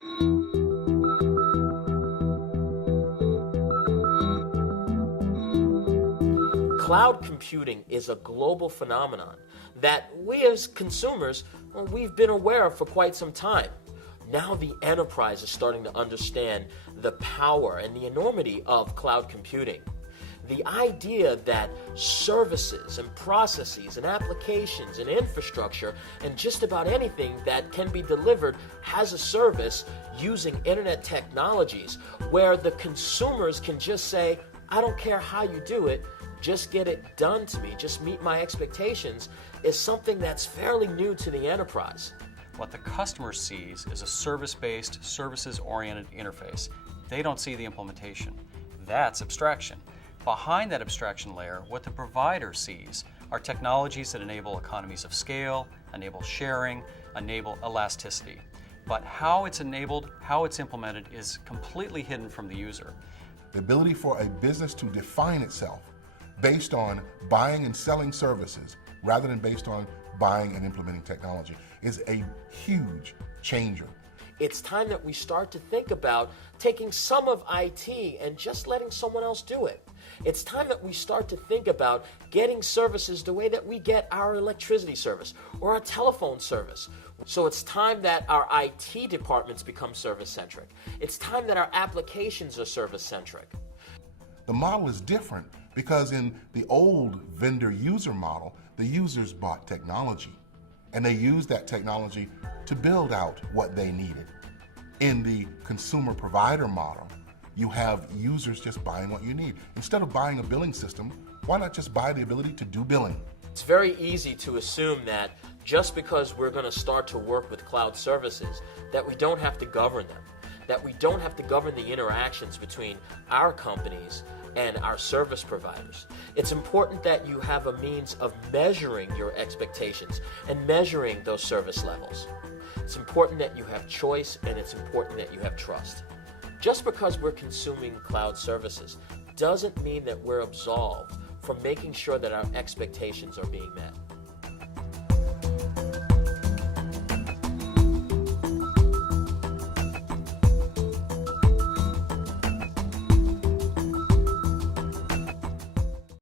Cloud computing is a global phenomenon that we as consumers, well, we've been aware of for quite some time. Now the enterprise is starting to understand the power and the enormity of cloud computing. The idea that services and processes and applications and infrastructure and just about anything that can be delivered as a service using internet technologies, where the consumers can just say, I don't care how you do it, just get it done to me, just meet my expectations, is something that's fairly new to the enterprise. What the customer sees is a service-based, services-oriented interface. They don't see the implementation. That's abstraction. Behind that abstraction layer, what the provider sees are technologies that enable economies of scale, enable sharing, enable elasticity. But how it's enabled, how it's implemented is completely hidden from the user. The ability for a business to define itself based on buying and selling services rather than based on buying and implementing technology is a huge changer. It's time that we start to think about taking some of IT and just letting someone else do it. It's time that we start to think about getting services the way that we get our electricity service or our telephone service. So it's time that our IT departments become service-centric. It's time that our applications are service-centric. The model is different because in the old vendor-user model, the users bought technology and they used that technology to build out what they needed. In the consumer-provider model, you have users just buying what you need. Instead of buying a billing system, why not just buy the ability to do billing? It's very easy to assume that just because we're going to start to work with cloud services, that we don't have to govern them, that we don't have to govern the interactions between our companies and our service providers. It's important that you have a means of measuring your expectations and measuring those service levels. It's important that you have choice, and it's important that you have trust. Just because we're consuming cloud services doesn't mean that we're absolved from making sure that our expectations are being met.